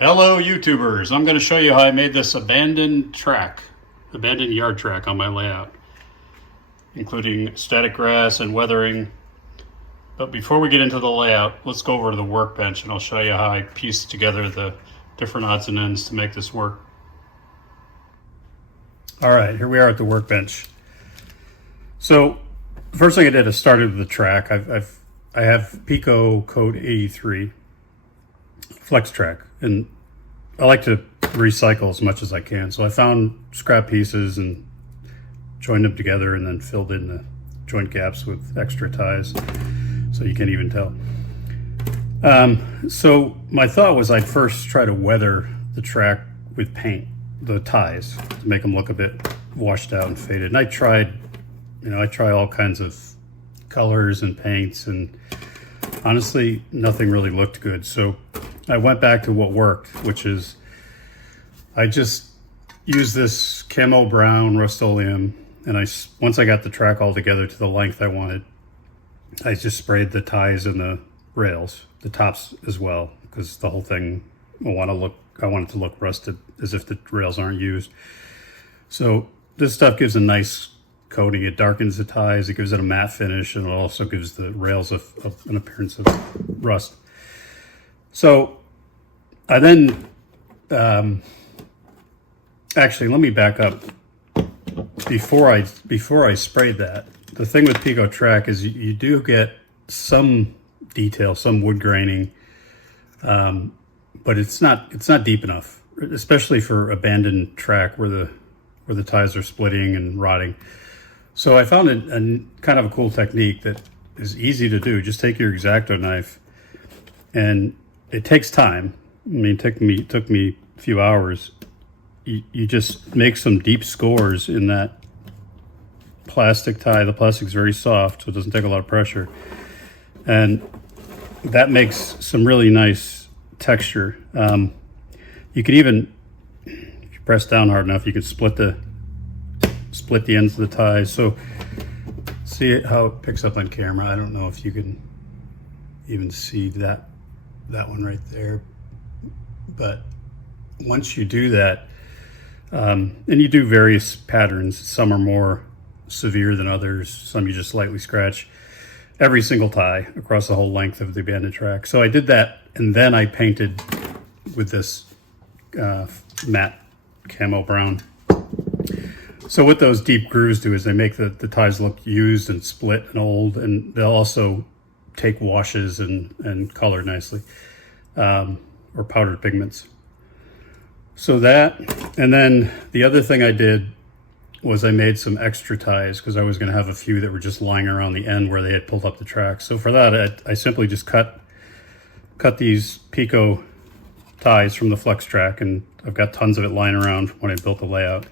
Hello YouTubers, I'm going to show you how I made this abandoned yard track on my layout, including static grass and weathering. But before we get into the layout, let's go over to the workbench and I'll show you how I pieced together the different odds and ends to make this work. Alright, here we are at the workbench. So the first thing I did is started with the track. I have Pico Code 83 Flex Track, and I like to recycle as much as I can. So I found scrap pieces and joined them together and then filled in the joint gaps with extra ties so you can't even tell. So my thought was I'd first try to weather the track with paint, the ties, to make them look a bit washed out and faded. And I try all kinds of colors and paints, and honestly, nothing really looked good. So I went back to what worked, which is I just used this camo brown Rust-Oleum, and once I got the track all together to the length I wanted, I just sprayed the ties and the rails, the tops as well, because the whole thing I want it to look rusted, as if the rails aren't used. So this stuff gives a nice coating. It darkens the ties, it gives it a matte finish, and it also gives the rails an appearance of rust. So I then, actually, let me back up. Before I sprayed that, the thing with Pico Track is you do get some detail, some wood graining, but it's not deep enough, especially for abandoned track where the ties are splitting and rotting. So I found a kind of a cool technique that is easy to do. Just take your X-Acto knife, and it takes time. I mean, it took me a few hours. You just make some deep scores in that plastic tie. The plastic's very soft, so it doesn't take a lot of pressure. And that makes some really nice texture. You could even, if you press down hard enough, you could split the ends of the ties. So see how it picks up on camera. I don't know if you can even see that one right there, but once you do that, and you do various patterns, some are more severe than others, some you just lightly scratch every single tie across the whole length of the abandoned track. So I did that, and then I painted with this matte camo brown. So what those deep grooves do is they make the ties look used and split and old, and they'll also take washes and color nicely, or powdered pigments. So that, and then the other thing I did was I made some extra ties because I was going to have a few that were just lying around the end where they had pulled up the track. So for that, I simply just cut these Pico ties from the Flex Track, and I've got tons of it lying around when I built the layout.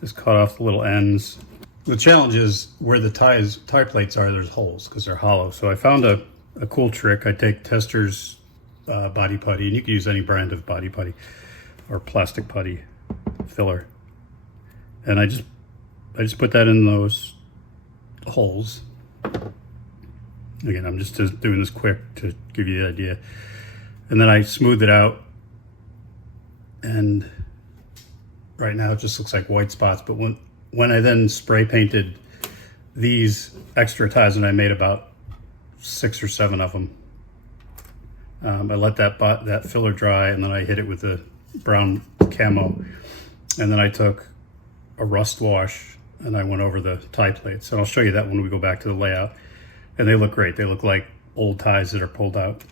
Just cut off the little ends. The challenge is where the tie plates are, there's holes because they're hollow. So I found a cool trick. I take Tester's body putty, and you can use any brand of body putty or plastic putty filler, and I just put that in those holes. Again, I'm just doing this quick to give you the idea, and then I smooth it out, and right now it just looks like white spots. But when I then spray painted these extra ties, and I made about 6 or 7 of them, I let that filler dry, and then I hit it with the brown camo, and then I took a rust wash and I went over the tie plates, and I'll show you that when we go back to the layout. And they look great. They look like old ties that are pulled out.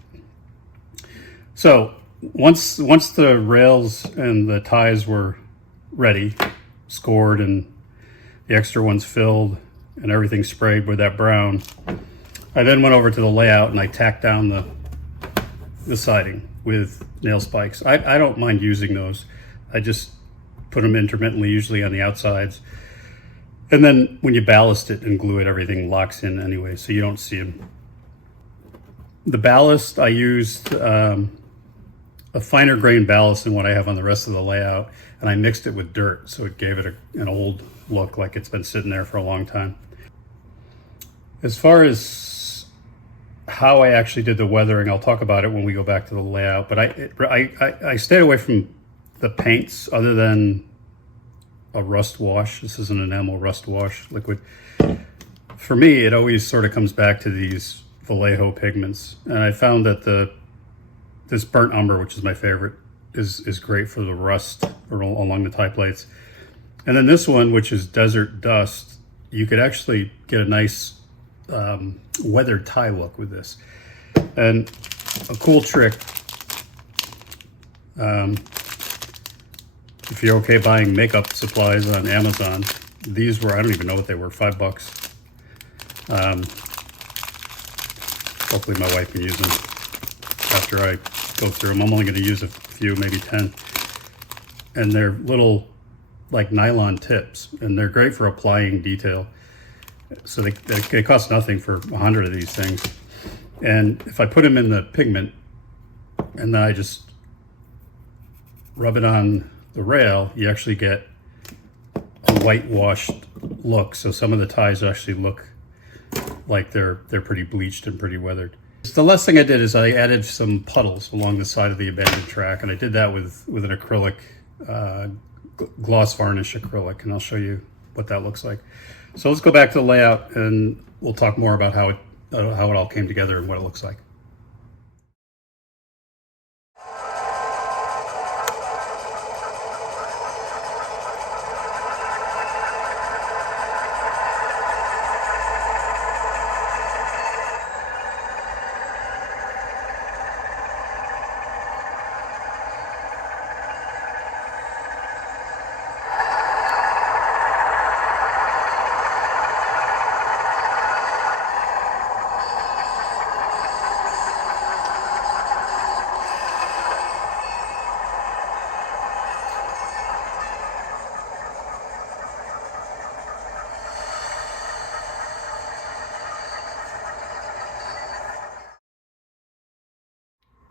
So once the rails and the ties were ready, scored, and the extra ones filled and everything sprayed with that brown, I then went over to the layout and I tacked down the siding with nail spikes. I don't mind using those. I just put them intermittently, usually on the outsides. And then when you ballast it and glue it, everything locks in anyway, so you don't see them. The ballast, I used a finer grain ballast than what I have on the rest of the layout, and I mixed it with dirt, so it gave it an old look, like it's been sitting there for a long time. As far as how I actually did the weathering, I'll talk about it when we go back to the layout. But I stayed away from the paints other than a rust wash. This is an enamel rust wash liquid. For me, it always sort of comes back to these Vallejo pigments. And I found that this burnt umber, which is my favorite, is great for the rust along the tie plates. And then this one, which is desert dust, you could actually get a nice weathered tie look with this. And a cool trick, if you're okay buying makeup supplies on Amazon, these were, I don't even know what they were, $5. Hopefully my wife can use them after I go through them. I'm only going to use a few, maybe 10. And they're little like nylon tips, and they're great for applying detail. So they cost nothing for 100 of these things. And if I put them in the pigment and then I just rub it on the rail, you actually get a whitewashed look. So some of the ties actually look like they're pretty bleached and pretty weathered. The last thing I did is I added some puddles along the side of the abandoned track, and I did that with an acrylic, gloss varnish acrylic, and I'll show you what that looks like. So let's go back to the layout and we'll talk more about how it all came together and what it looks like.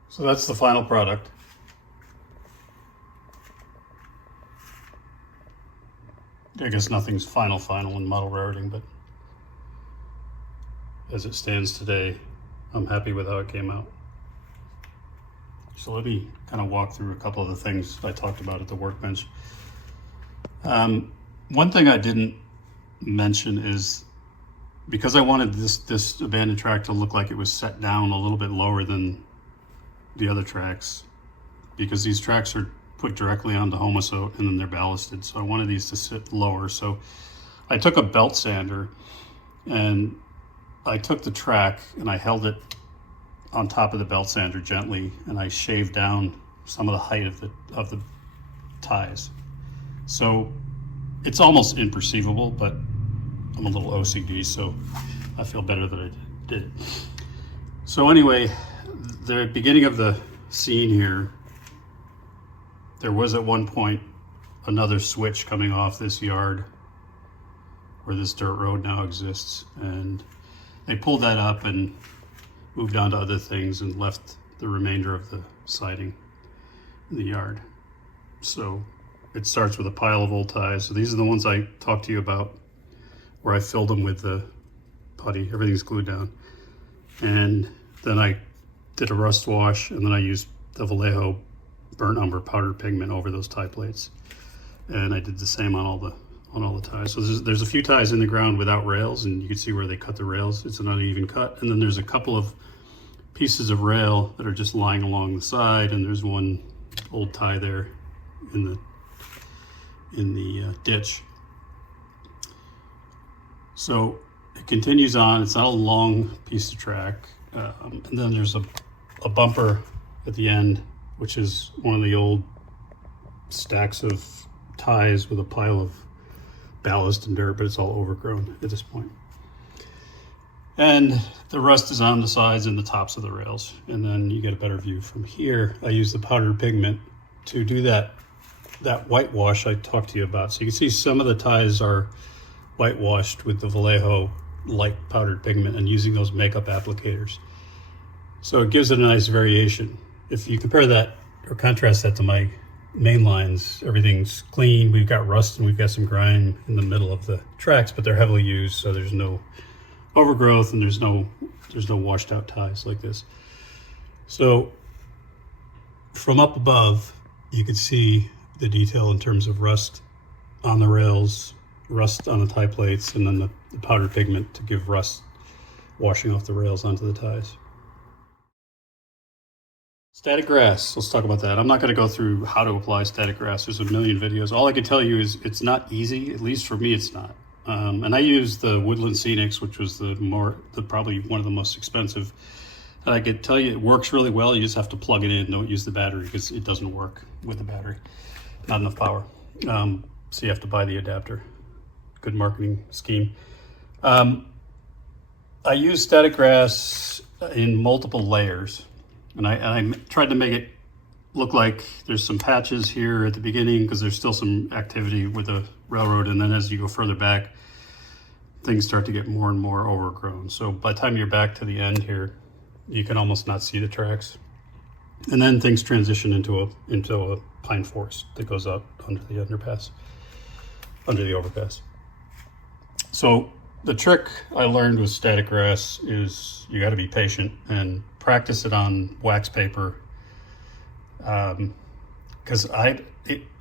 So that's the final product. I guess nothing's final in model rariting, but as it stands today, I'm happy with how it came out. So let me kind of walk through a couple of the things I talked about at the workbench. One thing I didn't mention is, because I wanted this abandoned track to look like it was set down a little bit lower than the other tracks, because these tracks are put directly onto Homosote and then they're ballasted. So I wanted these to sit lower. So I took a belt sander and I took the track and I held it on top of the belt sander gently, and I shaved down some of the height of the ties. So it's almost imperceivable, but I'm a little OCD, so I feel better that I did it. So anyway, the beginning of the scene here, there was at one point another switch coming off this yard where this dirt road now exists, and they pulled that up and moved on to other things and left the remainder of the siding in the yard. So it starts with a pile of old ties. So these are the ones I talked to you about, where I filled them with the putty. Everything's glued down. And then I did a rust wash, and then I used the Vallejo burnt umber powdered pigment over those tie plates. And I did the same on all the ties. So there's a few ties in the ground without rails, and you can see where they cut the rails. It's an uneven cut. And then there's a couple of pieces of rail that are just lying along the side, and there's one old tie there in the ditch. So it continues on. It's not a long piece of track. And then there's a bumper at the end, which is one of the old stacks of ties with a pile of ballast and dirt, but it's all overgrown at this point. And the rust is on the sides and the tops of the rails. And then you get a better view from here. I use the powdered pigment to do that whitewash I talked to you about. So you can see some of the ties are whitewashed with the Vallejo light powdered pigment and using those makeup applicators. So it gives it a nice variation. If you compare that or contrast that to my main lines, everything's clean. We've got rust and we've got some grime in the middle of the tracks, but they're heavily used, so there's no overgrowth, and there's no washed out ties like this. So from up above, you can see the detail in terms of rust on the rails, rust on the tie plates, and then the powdered pigment to give rust washing off the rails onto the ties. Static grass, let's talk about that. I'm not going to go through how to apply static grass. There's a million videos. All I can tell you is it's not easy, at least for me it's not. And I used the Woodland Scenics, which was probably one of the most expensive. And I could tell you it works really well. You just have to plug it in. Don't use the battery because it doesn't work with the battery. Not enough power. So you have to buy the adapter. Good marketing scheme. I use static grass in multiple layers. And I tried to make it look like there's some patches here at the beginning because there's still some activity with the railroad. And then as you go further back, things start to get more and more overgrown. So by the time you're back to the end here, you can almost not see the tracks. And then things transition into a pine forest that goes out under the underpass, under the overpass. So the trick I learned with static grass is you got to be patient and practice it on wax paper. Because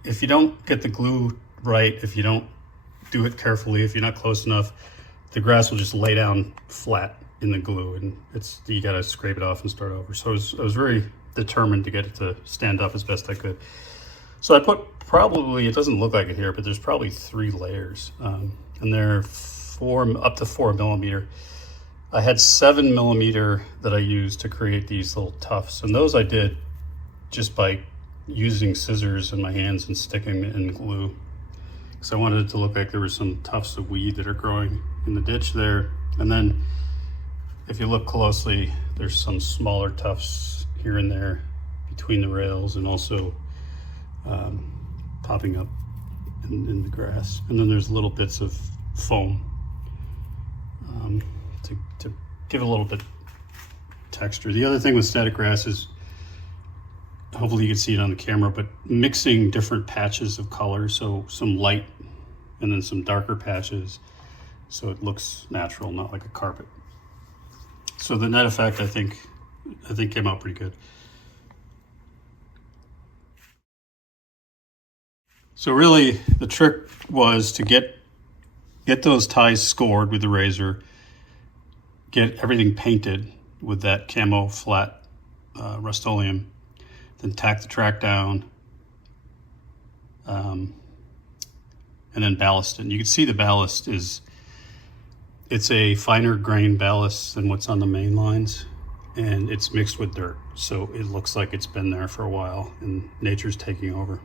if you don't get the glue right, if you don't do it carefully, if you're not close enough, the grass will just lay down flat in the glue, and you got to scrape it off and start over. So I was very determined to get it to stand up as best I could. So I put probably, it doesn't look like it here, but there's probably 3 layers, and they're up to 4 millimeter. I had 7 millimeter that I used to create these little tufts, and those I did just by using scissors in my hands and sticking it in glue. So I wanted it to look like there were some tufts of weed that are growing in the ditch there. And then if you look closely, there's some smaller tufts here and there between the rails and also popping up in the grass. And then there's little bits of foam to give a little bit texture. The other thing with static grass is, hopefully you can see it on the camera, but mixing different patches of color, so some light and then some darker patches, so it looks natural, not like a carpet. So the net effect, I think came out pretty good. So really the trick was to get those ties scored with the razor, get everything painted with that camo flat Rust-Oleum, then tack the track down, and then ballast it. And you can see the ballast it's a finer grain ballast than what's on the main lines, and it's mixed with dirt. So it looks like it's been there for a while and nature's taking over.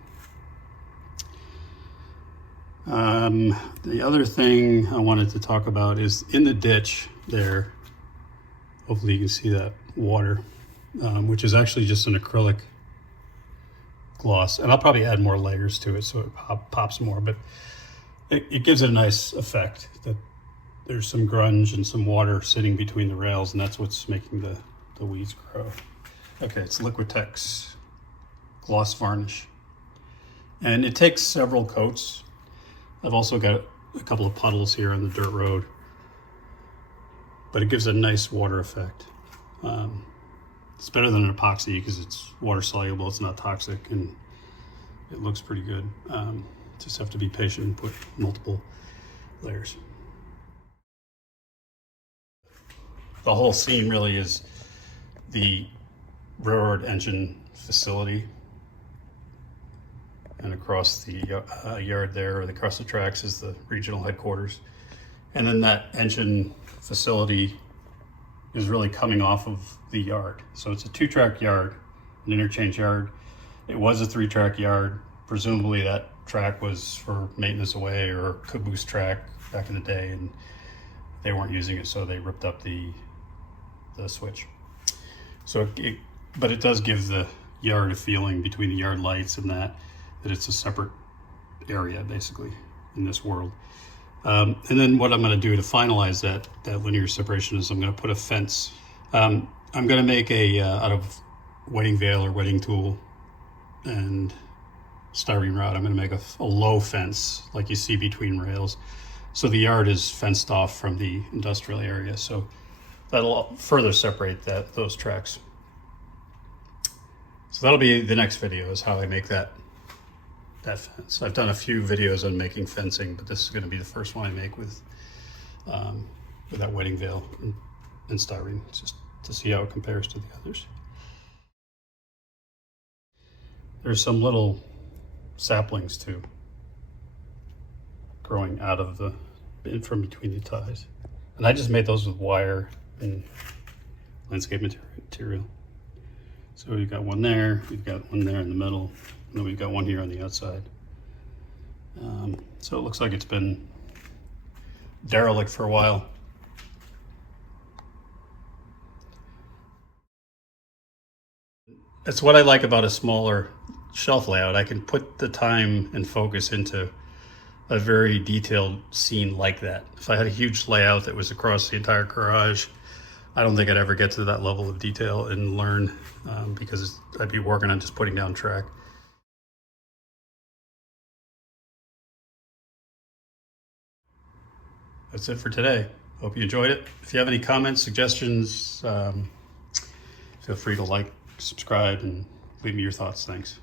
The other thing I wanted to talk about is in the ditch there, hopefully you can see that water, which is actually just an acrylic gloss, and I'll probably add more layers to it so it pops more, but it gives it a nice effect that there's some grunge and some water sitting between the rails, and that's what's making the weeds grow. Okay, it's Liquitex gloss varnish, and it takes several coats. I've also got a couple of puddles here on the dirt road, but it gives a nice water effect. It's better than an epoxy because it's water soluble, it's not toxic, and it looks pretty good. Just have to be patient and put multiple layers. The whole scene really is the railroad engine facility, and across the yard there, or across the tracks, is the regional headquarters. And then that engine facility is really coming off of the yard. So it's a 2-track yard, an interchange yard. It was a 3-track yard. Presumably that track was for maintenance away or caboose track back in the day, and they weren't using it, so they ripped up the switch. So but it does give the yard a feeling between the yard lights and that it's a separate area basically in this world. And then what I'm going to do to finalize that linear separation is I'm going to put a fence. I'm going to make out of wedding veil or wedding tool and styrene rod, I'm going to make a low fence like you see between rails. So the yard is fenced off from the industrial area, so that'll further separate those tracks. So that'll be the next video, is how I make that fence. I've done a few videos on making fencing, but this is going to be the first one I make with that wedding veil and styrene, just to see how it compares to the others. There's some little saplings too growing out of from between the ties, and I just made those with wire and landscape material. So we've got one there, we've got one there in the middle, and then we've got one here on the outside. So it looks like it's been derelict for a while. That's what I like about a smaller shelf layout. I can put the time and focus into a very detailed scene like that. If I had a huge layout that was across the entire garage, I don't think I'd ever get to that level of detail and learn, because I'd be working on just putting down track. That's it for today. Hope you enjoyed it. If you have any comments, suggestions, feel free to like, subscribe, and leave me your thoughts. Thanks.